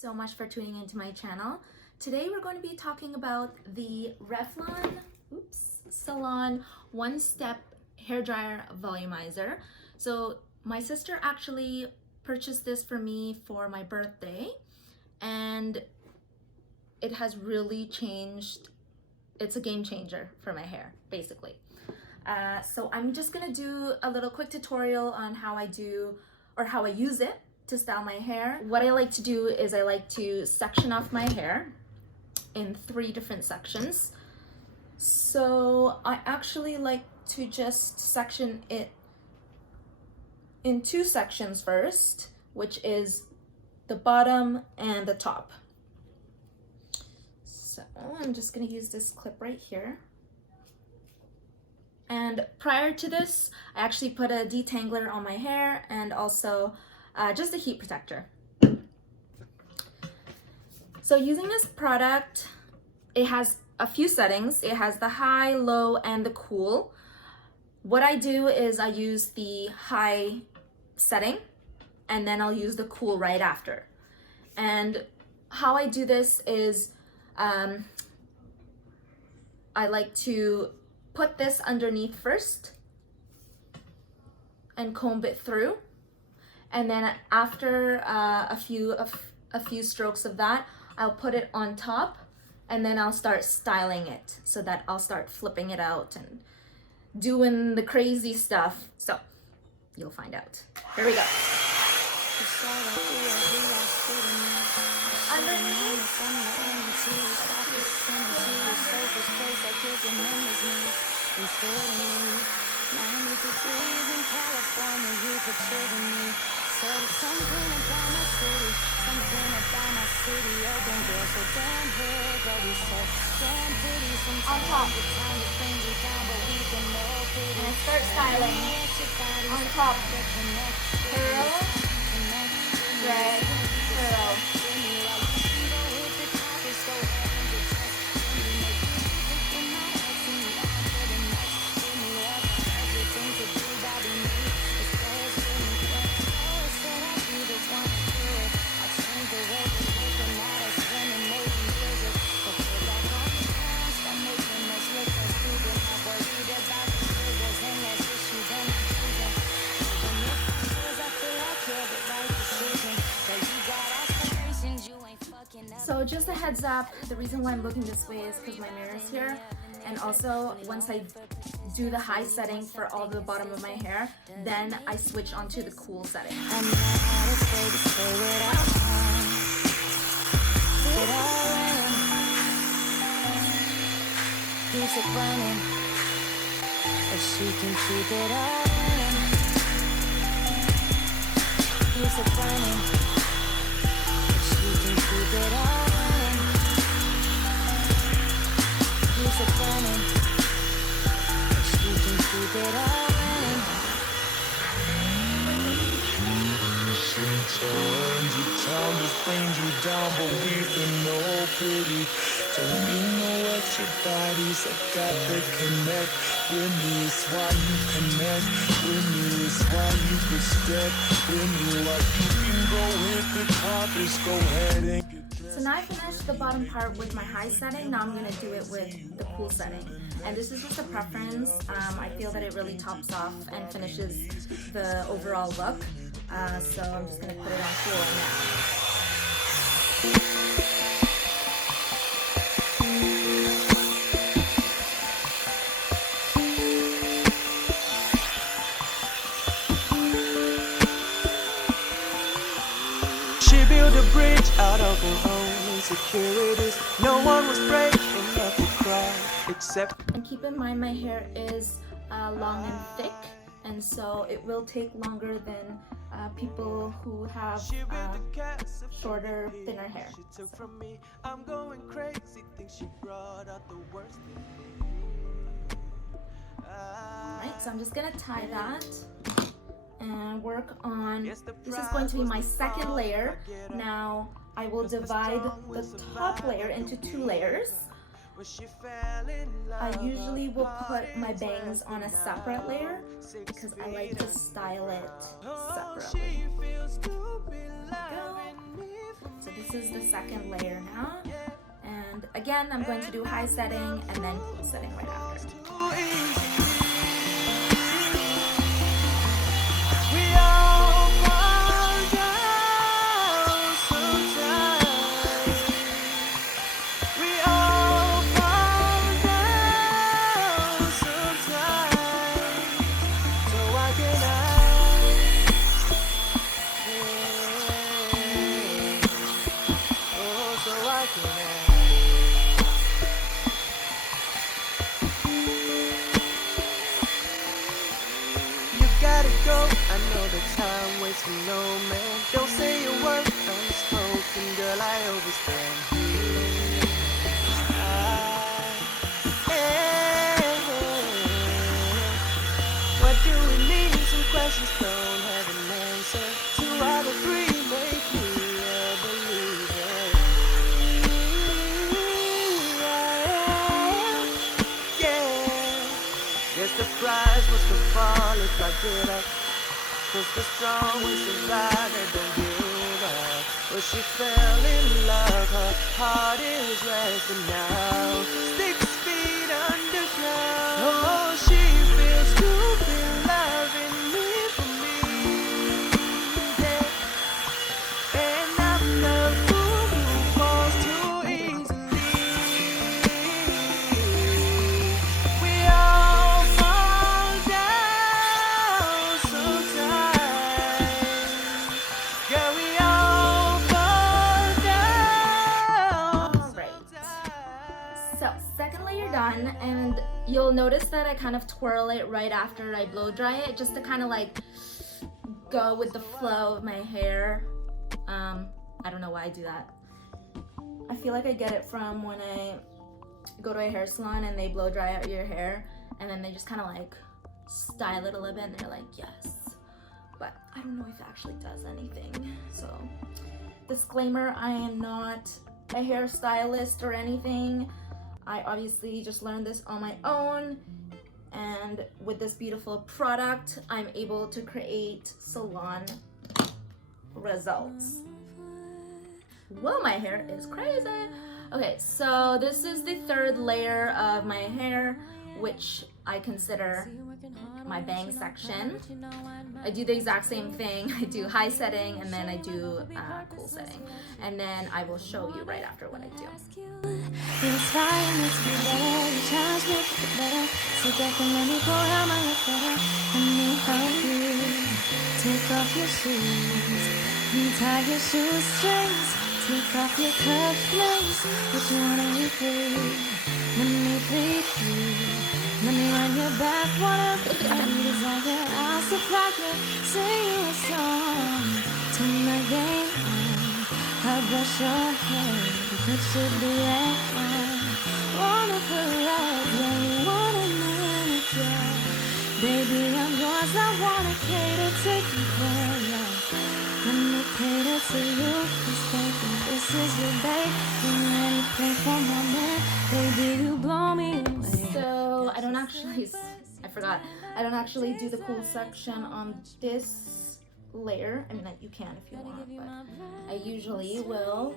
so much for tuning into my channel. Today we're going to be talking about the Revlon Salon one-step hairdryer volumizer. So my sister actually purchased this for me for my birthday, and it has really changed. It's a game changer for my hair, basically. So I'm just gonna do a little quick tutorial on how I use it to style my hair. What I like to do is I like to section off my hair in 3 different sections. So I actually like to just section it in 2 sections first, which is the bottom and the top. So I'm just gonna use this clip right here. And prior to this, I actually put a detangler on my hair and also just a heat protector. So using this product, it has a few settings. It has the high, low, and the cool. What I do is I use the high setting and then I'll use the cool right after. And how I do this is I like to put this underneath first and comb it through, and then after a few strokes of that, I'll put it on top, and then I'll start styling it so that I'll start flipping it out and doing the crazy stuff. So you'll find out. Here we go. On top. And start styling. On top. Curl, drag, curl. So just a heads up, the reason why I'm looking this way is because my mirror is here, and also once I do the high setting for all the bottom of my hair, then I switch onto the cool setting. Keeps it running, if she can keep it up. Keeps it running, if she can keep it up. Keeps it running, if she can keep it up. Sometimes the time just brings you down, but we've been no pity. Don't need no extra bodies, I got the connect. With me is why you connect. With me is why you could step. With me why you can go hit the top, just go ahead and get dressed. So now I finished the bottom part with my high setting. Now I'm going to do it with the cool setting. And this is just a preference. I feel that it really tops off and finishes the overall look. So I'm just going to put it on cool now. She built a bridge out of her own insecurities. No one was brave enough to cry except. And keep in mind my hair is long and thick, and so it will take longer than people who have shorter, thinner hair. I'm going crazy, think she brought out the worst in me. Alright, so I'm just gonna tie that and work on, this is going to be my second layer. Now I will divide the top layer into 2 layers. I usually will put my bangs on a separate layer because I like to style it separately. So this this is the second layer now. And again, I'm going to do high setting and then cool setting right after. I know the time waits for no man. Don't say a word unspoken, girl, I overstand. What do we mean? Some questions don't have an answer. 2 out of 3 make me a believer. Yeah. Guess the prize was to fall if I get up. 'Cause the strong will survive and don't give up. Well, she fell in love, her heart is resting now. 6 feet underground. Oh, she feels to be loving me for me. Yeah. And I'm the fool who falls too easily. We all fall down sometimes. Yeah, we all fall down. Alright, so second layer done, and you'll notice that I kind of twirl it right after I blow dry it, just to kind of like go with the flow of my hair. I don't know why I do that. I feel like I get it from when I go to a hair salon and they blow dry out your hair, and then they just kind of like style it a little bit and they're like, yes. But I don't know if it actually does anything. So disclaimer, I am not a hairstylist or anything. I obviously just learned this on my own, and with this beautiful product I'm able to create salon results. Whoa, my hair is crazy. Okay, so this is the third layer of my hair, which I consider my bang section. I do the exact same thing. I do high setting and then I do cool setting, and then I will show you right after what I do. Inspire me to be better, you challenge me to get better. Sit back and let me pour out my love better. Let me help you. Take off your shoes, untie your shoestrings. Take off your cufflinks, what you wanna eat, please? Let me feed you. Let me run your back water. Any desire, I'll supply you. Sing you a song, turn my game on. I'll brush your hair, put your beret on. Wanna feel right, yeah, you wanna manicure. Baby, I'm yours, I wanna cater to you, yeah. Let me cater to you, 'cause baby, this is your day. Do anything for my man, baby, you blow me away. So I don't actually, I forgot, I don't actually do the cool section on this layer. I mean, like, you can if you want, but I usually will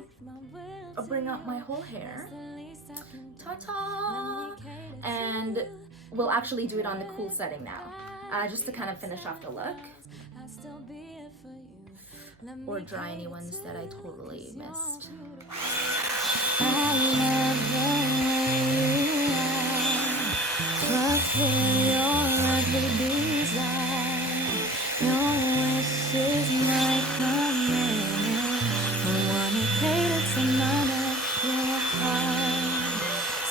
bring out my whole hair, ta-ta, and we'll actually do it on the cool setting now, just to kind of finish off the look, or dry any ones that I totally missed. I love the way you are, fulfill your ugly desire. Your wishes my command. I wanna cater to my love, your heart.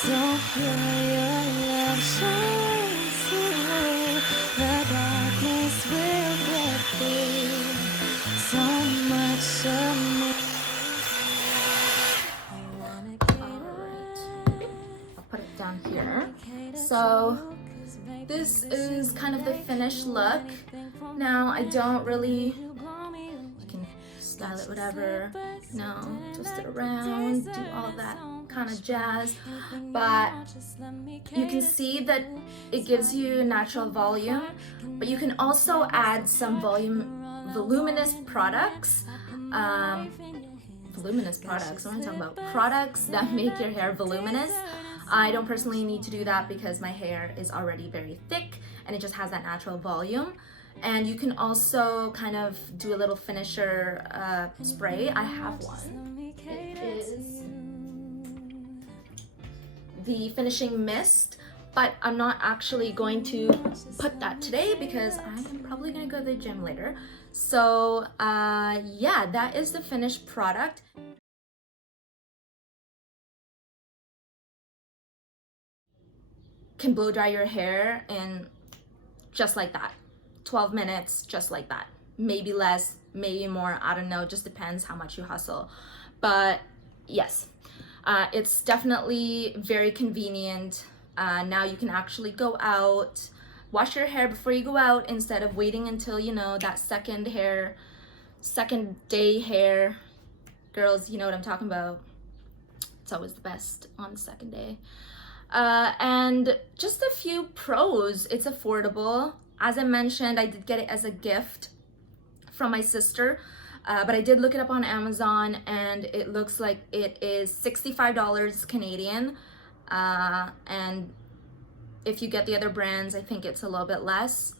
So pure your love shines through. The darkness will get through. So much of me. Down here. So this is kind of the finished look. Now I don't really, you can style it whatever, twist it around, do all that kind of jazz, but you can see that it gives you natural volume, but you can also add some voluminous products, voluminous products. I want to talk about products that make your hair voluminous. I don't personally need to do that because my hair is already very thick and it just has that natural volume. And you can also kind of do a little finisher spray. I have one. It is the finishing mist, but I'm not actually going to put that today because I am probably gonna go to the gym later. So yeah, that is the finished product. Can blow dry your hair in just like that. 12 minutes, just like that. Maybe less, maybe more, I don't know, just depends how much you hustle. But yes, it's definitely very convenient. Now you can actually go out, wash your hair before you go out instead of waiting until, you know, that second day hair. Girls, you know what I'm talking about. It's always the best on the second day. And just a few pros. It's affordable. As I mentioned, I did get it as a gift from my sister, but I did look it up on Amazon and it looks like it is $65 Canadian. And if you get the other brands, I think it's a little bit less.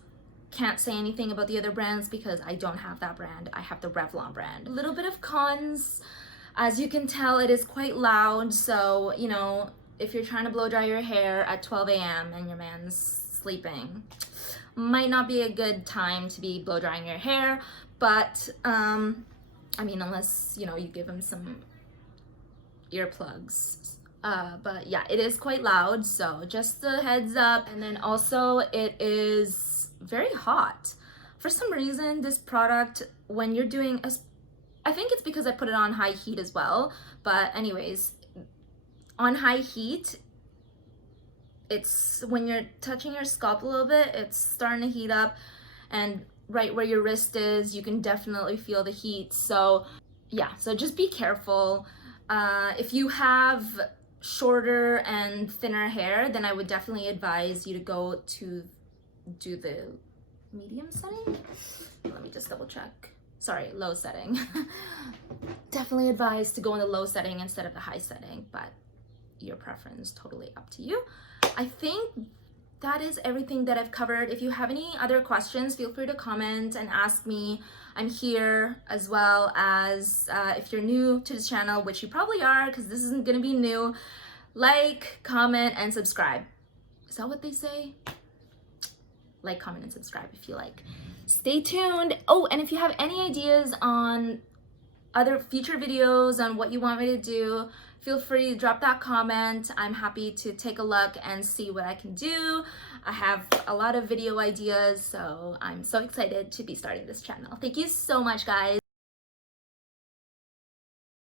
Can't say anything about the other brands because I don't have that brand. I have the Revlon brand. A little bit of cons. As you can tell, it is quite loud. So, you know, if you're trying to blow dry your hair at 12 a.m. and your man's sleeping, might not be a good time to be blow drying your hair. But, I mean, unless, you know, you give him some earplugs. But yeah, it is quite loud, so just a heads up. And then also it is very hot. For some reason, this product, when you're doing I think it's because I put it on high heat as well, but anyways, on high heat, it's when you're touching your scalp a little bit, it's starting to heat up, and right where your wrist is, you can definitely feel the heat. So yeah, so just be careful. If you have shorter and thinner hair, then I would definitely advise you to go to do the medium setting. Let me just double check. Sorry, low setting. Definitely advise to go in the low setting instead of the high setting, but your preference, totally up to you. I think that is everything that I've covered. If you have any other questions, feel free to comment and ask me. I'm here, as well as if you're new to this channel, which you probably are because this isn't gonna be new, like, comment, and subscribe. Is that what they say? Like, comment, and subscribe if you like. Stay tuned. Oh, and if you have any ideas on other future videos on what you want me to do, feel free to drop that comment. I'm happy to take a look and see what I can do. I have a lot of video ideas, so I'm so excited to be starting this channel. Thank you so much, guys.